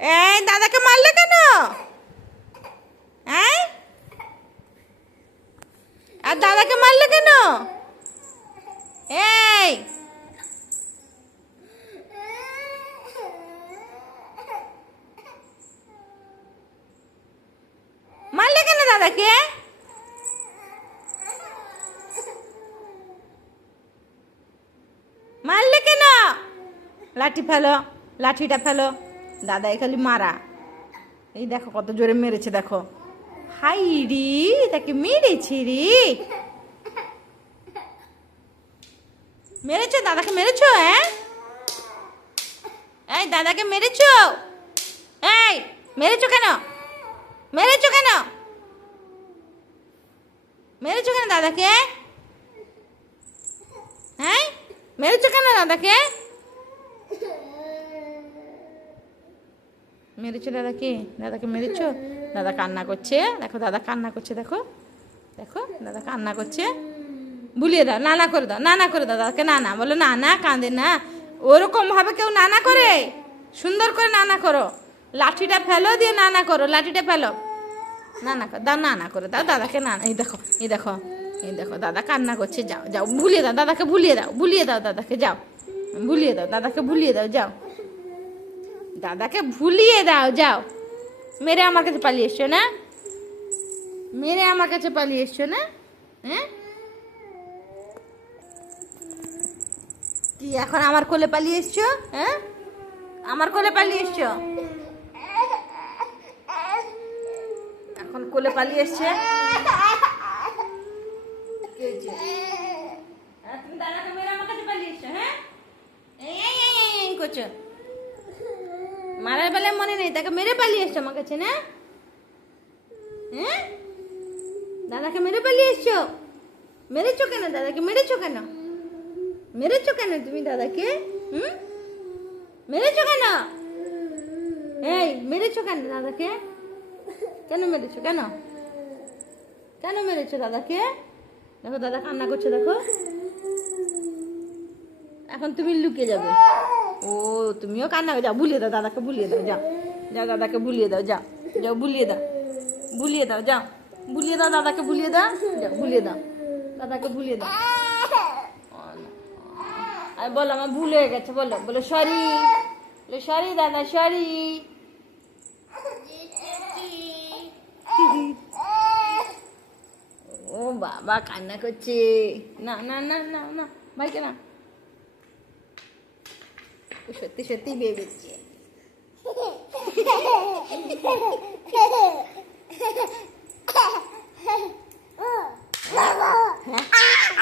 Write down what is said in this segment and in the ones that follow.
এই দাদাকে মারলে কেন? এই আর দাদাকে মারলে কেন? এই মারলে কেন দাদাকে? মারলে কেন? লাঠি ফেলো, লাঠিটা ফেলো। দাদা খালি মারা। এই দেখো কত জোরে মেরেছে, দেখো। হাই রে, তাকে মেরেছে রে। মেরেছো দাদাকে, মেরেছো? হ্যাঁ, এই দাদাকে মেরেছো? এই মেরেছো কেন? মেরেছো কেন? মেরেছো কেন দাদাকে? হ্যাঁ, মেরেছো কেন দাদাকে? মেরেছো দাদাকে? দাদাকে মেরেছো? দাদা কান্না করছে, দেখো দাদা কান্না করছে, দেখো দেখো দাদা কান্না করছে। ভুলিয়ে দাও, নানা করে দাও, নানা করে দাও দাদাকে। নানা বলো, নানা কাঁদে না। ওরকম ভাবে কেউ নানা করে? সুন্দর করে নানা করো। লাঠিটা ফেলো, দিয়ে নানা করো, লাঠিটা ফেলো। নানা দাও, নানা করে দাও দাদাকে। নানা, এই দেখো, এই দেখো, এই দেখো দাদা কান্না করছে। যাও যাও, ভুলিয়ে দাও দাদাকে, ভুলিয়ে দাও, ভুলিয়ে দাও দাদাকে। যাও, ভুলিয়ে দাও দাদাকে, ভুলিয়ে দাও। যাও, দাদাকে ভুলিয়ে দাও। যাও, মেরে আমার কাছে পালিয়ে এসছো না? মেরে আমার কাছে পালিয়ে এসছো না? হ্যাঁ, কি এখন আমার কোলে পালিয়ে এসছো? হ্যাঁ, আমার কোলে পালিয়ে এসছো? এখন কোলে পালিয়ে এসছে। তুমি দাদাকে মেরে আমার কাছে পালিয়ে এসছো? হ্যাঁ, এই করছো। মারার বেলায় মনে নেই, তাকে মেরে পালিয়ে এসছো আমার কাছে না? হ্যাঁ, দাদাকে মেরে পালিয়ে এসছো? মেরেছো কেন দাদাকে? মেরেছো কেন? মেরেছো কেন তুমি দাদাকে? মেরেছো কেন? এই মেরেছো কেন দাদাকে? কেন মেরেছো? কেন কেন মেরেছো দাদাকে? দেখো দাদা কান্না করছে, দেখো। এখন তুমি লুকিয়ে যাবে। ও, তুমিও কান্না, যাও ভুলিয়ে দাও দাদাকে, ভুলিয়ে দাও। যাও যাও, দাদাকে ভুলিয়ে দাও। যাও যাও, ভুলিয়ে দাও, ভুলিয়ে দাও। যাও, ভুলিয়ে দাও দাদাকে, ভুলিয়ে দাও। যাও, ভুলিয়ে দাও দাদাকে, ভুলিয়ে দাও। আর বলো, আমার ভুল হয়ে গেছে, বলো, বলো সরি, বলো সরি দাদা, সরি। ও বাবা, কান্না করছে। না না না না না, ভাইকে না। সত্যি সত্যি ভেবেছে।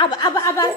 আবার আবার আবার